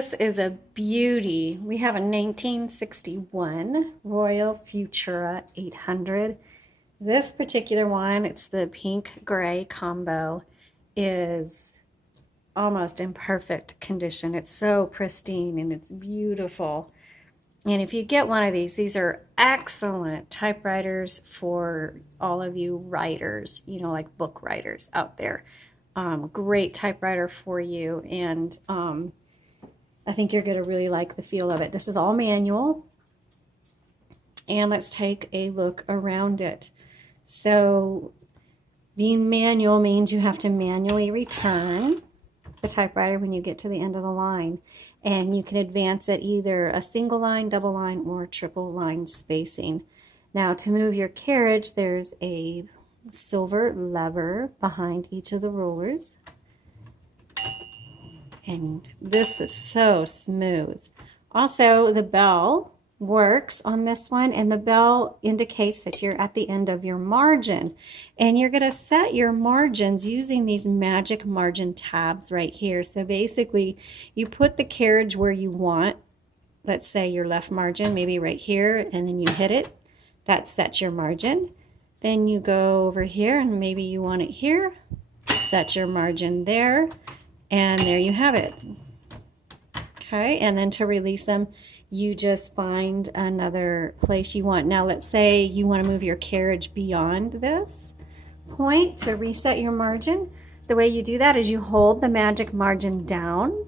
This is a beauty. We have a 1961 Royal Futura 800. This particular one, it's the pink gray combo, is almost in perfect condition. It's so pristine and it's beautiful. And if you get one of these are excellent typewriters for all of you writers, you know, like book writers out there. Great typewriter for you, and I think you're going to really like the feel of it. This is all manual, and let's take a look around it. So being manual means you have to manually return the typewriter when you get to the end of the line, and you can advance it either a single line, double line, or triple line spacing. Now, to move your carriage, there's a silver lever behind each of the rollers, and this is so smooth. Also, the bell works on this one, and the bell indicates that you're at the end of your margin, and you're going to set your margins using these magic margin tabs right here. So basically, you put the carriage where you want. Let's say your left margin, maybe right here, and then you hit it. That sets your margin. Then you go over here, and maybe you want it here. Set your margin there, and there you have it. Okay, and then to release them, you just find another place you want. Now, let's say you want to move your carriage beyond this point to reset your margin. The way you do that is you hold the magic margin down,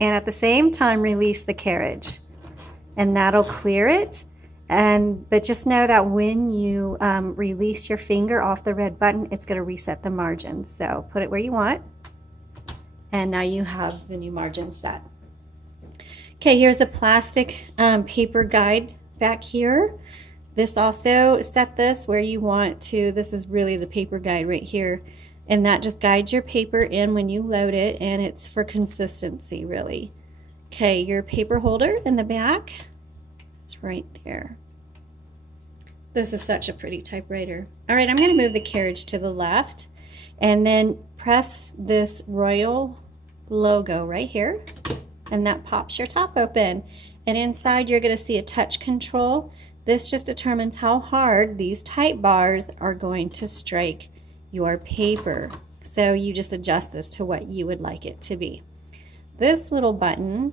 and at the same time release the carriage, and that'll clear it. But just know that when you release your finger off the red button, it's going to reset the margin. So put it where you want, and now you have the new margin set. Okay, here's a plastic paper guide back here. This also, set this where you want to. This is really the paper guide right here, and that just guides your paper in when you load it, and it's for consistency, really. Okay, your paper holder in the back is right there. This is such a pretty typewriter. All right, I'm going to move the carriage to the left, and then press this Royal logo right here, and that pops your top open. And inside you're going to see a touch control. This just determines how hard these type bars are going to strike your paper. So you just adjust this to what you would like it to be. This little button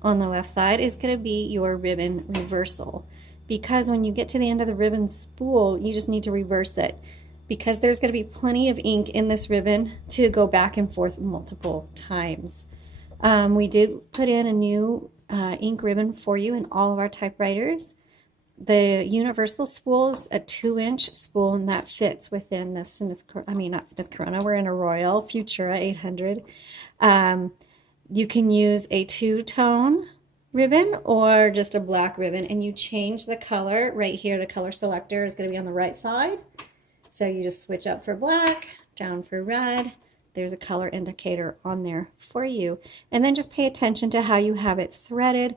on the left side is going to be your ribbon reversal, because when you get to the end of the ribbon spool, you just need to reverse it, because there's going to be plenty of ink in this ribbon to go back and forth multiple times. We did put in a new ink ribbon for you in all of our typewriters. The universal spool is a 2-inch spool, and that fits within the not Smith Corona. We're in a Royal Futura 800. You can use a 2-tone ribbon or just a black ribbon, and you change the color right here. The color selector is going to be on the right side. So you just switch up for black, down for red. There's a color indicator on there for you. And then just pay attention to how you have it threaded.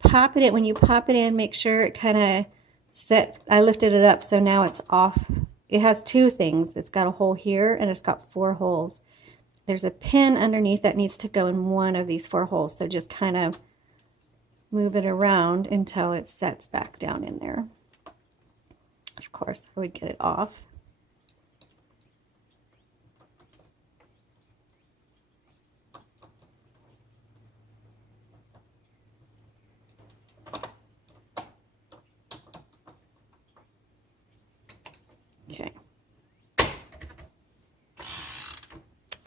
Pop it in. When you pop it in, make sure it kind of sets. I lifted it up, so now it's off. It has 2 things. It's got a hole here, and it's got 4 holes. There's a pin underneath that needs to go in one of these 4 holes. So just kind of move it around until it sets back down in there. Of course, I would get it off. Okay.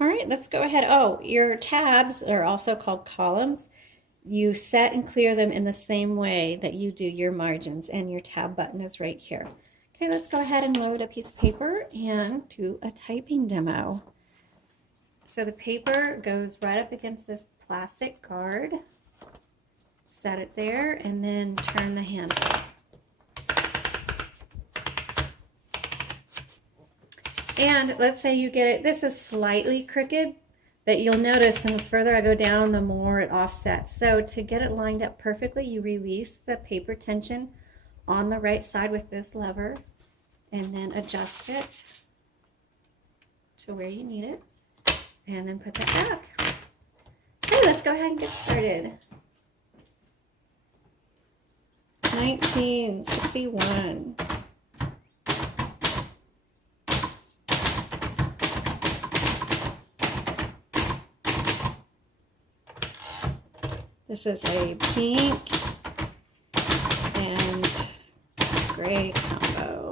All right, let's go ahead. Oh, your tabs are also called columns. You set and clear them in the same way that you do your margins, and your tab button is right here. Okay, let's go ahead and load a piece of paper and do a typing demo. So the paper goes right up against this plastic guard. Set it there, and then turn the handle. And let's say you get it, this is slightly crooked, but you'll notice the further I go down, the more it offsets. So to get it lined up perfectly, you release the paper tension on the right side with this lever, and then adjust it to where you need it, and then put that back. Okay, let's go ahead and get started. 1961. This is a pink and gray combo.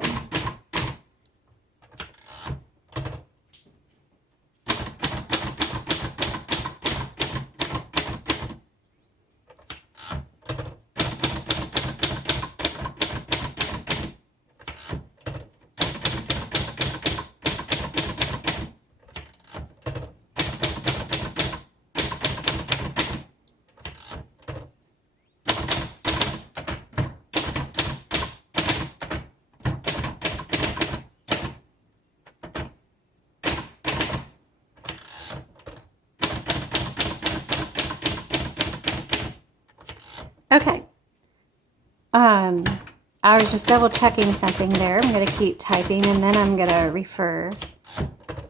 Okay. I was just double checking something there. I'm going to keep typing and then I'm going to refer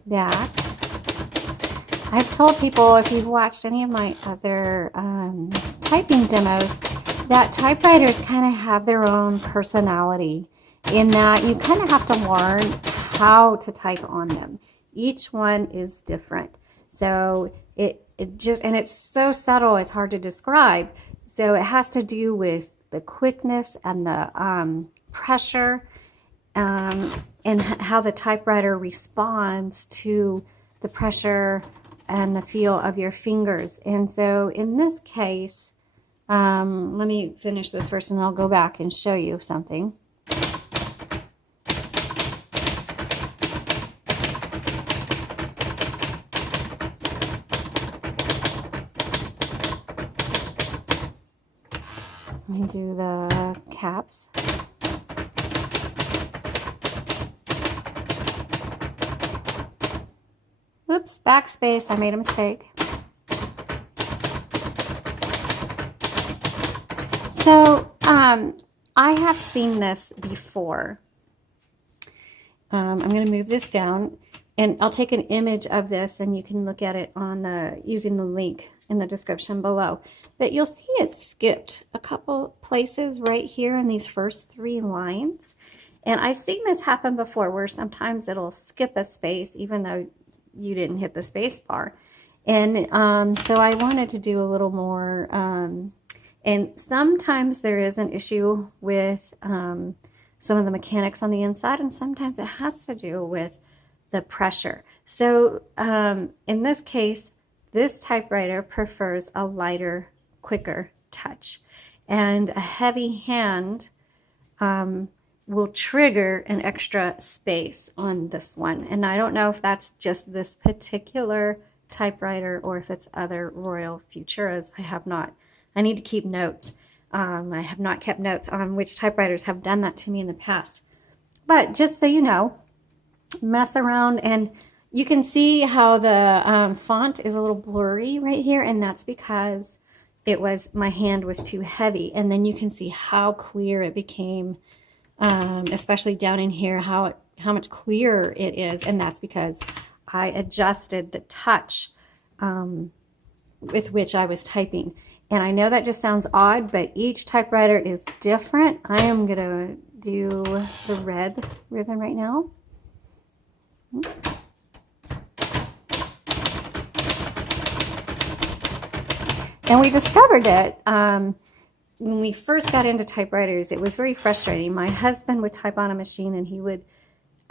back. I've told people, if you've watched any of my other typing demos, that typewriters kind of have their own personality in that you kind of have to learn how to type on them. Each one is different. So it just, and it's so subtle, it's hard to describe. So it has to do with the quickness and the pressure and how the typewriter responds to the pressure and the feel of your fingers. And so in this case, let me finish this first and I'll go back and show you something. Let me do the caps. Whoops, backspace, I made a mistake. So, I have seen this before. I'm going to move this down and I'll take an image of this and you can look at it on using the link in the description below. But you'll see it skipped a couple places right here in these first 3 lines. And I've seen this happen before where sometimes it'll skip a space even though you didn't hit the space bar. And so I wanted to do a little more, and sometimes there is an issue with some of the mechanics on the inside, and sometimes it has to do with the pressure. So in this case, this typewriter prefers a lighter, quicker touch. And a heavy hand will trigger an extra space on this one. And I don't know if that's just this particular typewriter or if it's other Royal Futuras. I need to keep notes. I have not kept notes on which typewriters have done that to me in the past. But just so you know, mess around and you can see how the font is a little blurry right here, and that's because my hand was too heavy. And then you can see how clear it became, especially down in here, how much clearer it is, and that's because I adjusted the touch with which I was typing. And I know that just sounds odd, but each typewriter is different. I am going to do the red ribbon right now. And we discovered it when we first got into typewriters. It was very frustrating. My husband would type on a machine and he would,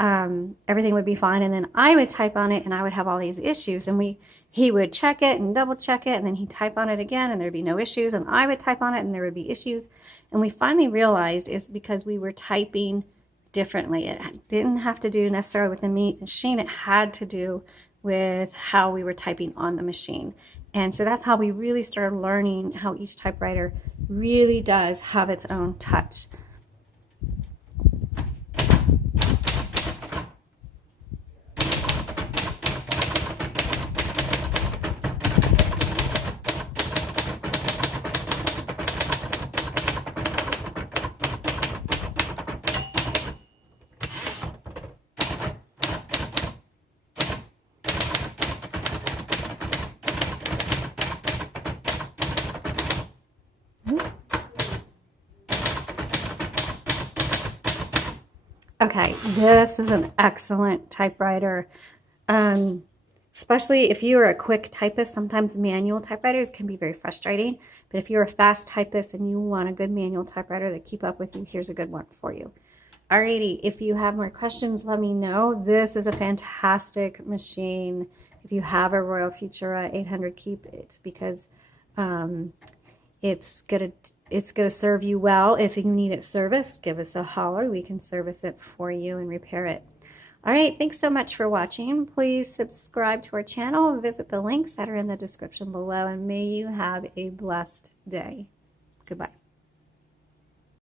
everything would be fine. And then I would type on it and I would have all these issues. And he would check it and double check it. And then he'd type on it again and there'd be no issues. And I would type on it and there would be issues. And we finally realized it's because we were typing differently. It didn't have to do necessarily with the machine. It had to do with how we were typing on the machine. And so that's how we really started learning how each typewriter really does have its own touch. Okay, this is an excellent typewriter. Especially if you're a quick typist, sometimes manual typewriters can be very frustrating. But if you're a fast typist and you want a good manual typewriter that keep up with you, here's a good one for you. Alrighty, if you have more questions, let me know. This is a fantastic machine. If you have a Royal Futura 800, keep it, because it's gonna serve you well. If you need it serviced, give us a holler. We can service it for you and repair it. All right, thanks so much for watching. Please subscribe to our channel, visit the links that are in the description below, and may you have a blessed day. Goodbye.